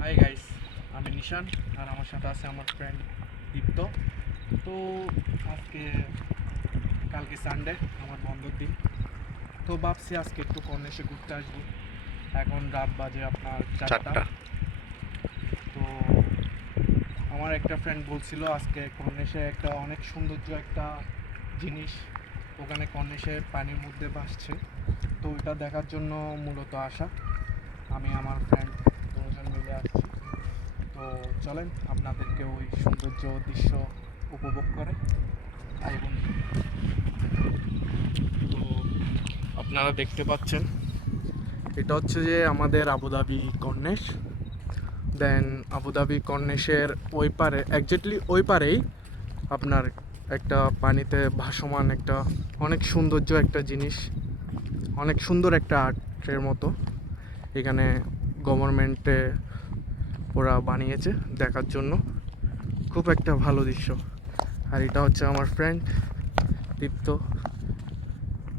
Hi guys আমি নিশান আর আমার সাথে আছে আমার ফ্রেন্ড দীপ্ত। তো আজকে কালকে সানডে আমার বন্ধের দিন। তো ভাবছি আজকে একটু কর্নেশে ঘুরতে আসব। এখন রাত বাজে আপনার চারটা। তো আমার একটা ফ্রেন্ড বলছিল আজকে কর্নেশে একটা অনেক সৌন্দর্য একটা জিনিস। ওখানে কর্নেশে পানির মধ্যে ভাসছে। তো ওইটা দেখার জন্য মূলত আসা আমি আমার ফ্রেন্ড চলেন, আপনাদেরকে ওই সৌন্দর্য দৃশ্য উপভোগ করে তো আপনারা দেখতে পাচ্ছেন, এটা হচ্ছে যে আমাদের Abu Dhabi corniche. Then Abu Dhabi কর্নেশের ওই পারে একজাক্টলি ওই পারেই আপনার একটা পানিতে ভাসমান একটা অনেক সৌন্দর্য একটা জিনিস, অনেক সুন্দর একটা আর্টের মতো। এখানে গভর্নমেন্টে ওরা বানিয়েছে দেখার জন্য। খুব একটা ভালো দৃশ্য। আর এটা হচ্ছে আমার ফ্রেন্ড দীপ্ত।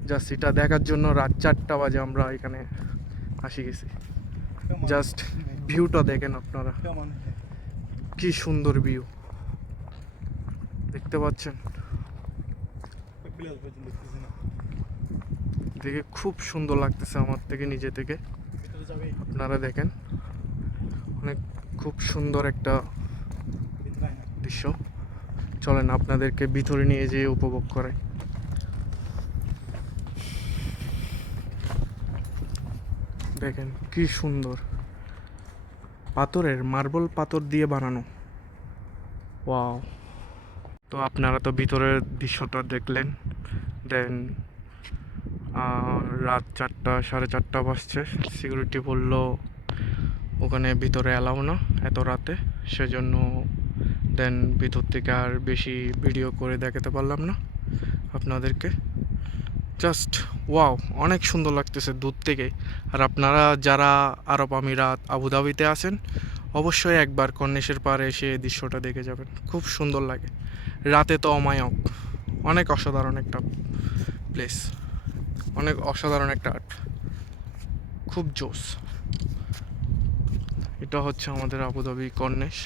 জাস্ট এটা দেখার জন্য রাত চারটা বাজে আমরা এখানে আসি গেছি। জাস্ট ভিউটা দেখেন আপনারা। কি সুন্দর ভিউ দেখতে পাচ্ছেন? দেখে খুব সুন্দর লাগতেছে আমার থেকে, নিজে থেকে। আপনারা দেখেন। অনেক খুব সুন্দর একটা দৃশ্য। চলেন আপনাদেরকে ভিতরে নিয়ে যেয়ে উপভোগ করে দেখেন কি সুন্দর। পাথরের, মার্বেল পাথর দিয়ে বানানো। ওয়াও। তো আপনারা তো ভিতরের দৃশ্যটা দেখলেন। দেন রাত চারটা, সাড়ে চারটা বাজছে। সিকিউরিটি বলল ওখানে ভিতরে অ্যালাউ না এত রাতে। সেজন্য দেন ভিতর থেকে আর বেশি ভিডিও করে দেখাতে পারলাম না আপনাদেরকে। জাস্ট ওয়াও, অনেক সুন্দর লাগতেছে দূর থেকে। আর আপনারা যারা আরব আমিরাত, আবুধাবিতে আছেন, অবশ্যই একবার কর্নেশের পাড়ে এসে এই দৃশ্যটা দেখে যাবেন। খুব সুন্দর লাগে। রাতে তো অমায়ক। অনেক অসাধারণ একটা প্লেস অনেক অসাধারণ একটা আর্ট খুব জোস। এটা হচ্ছে আমাদের আবুধাবি কর্নেশ।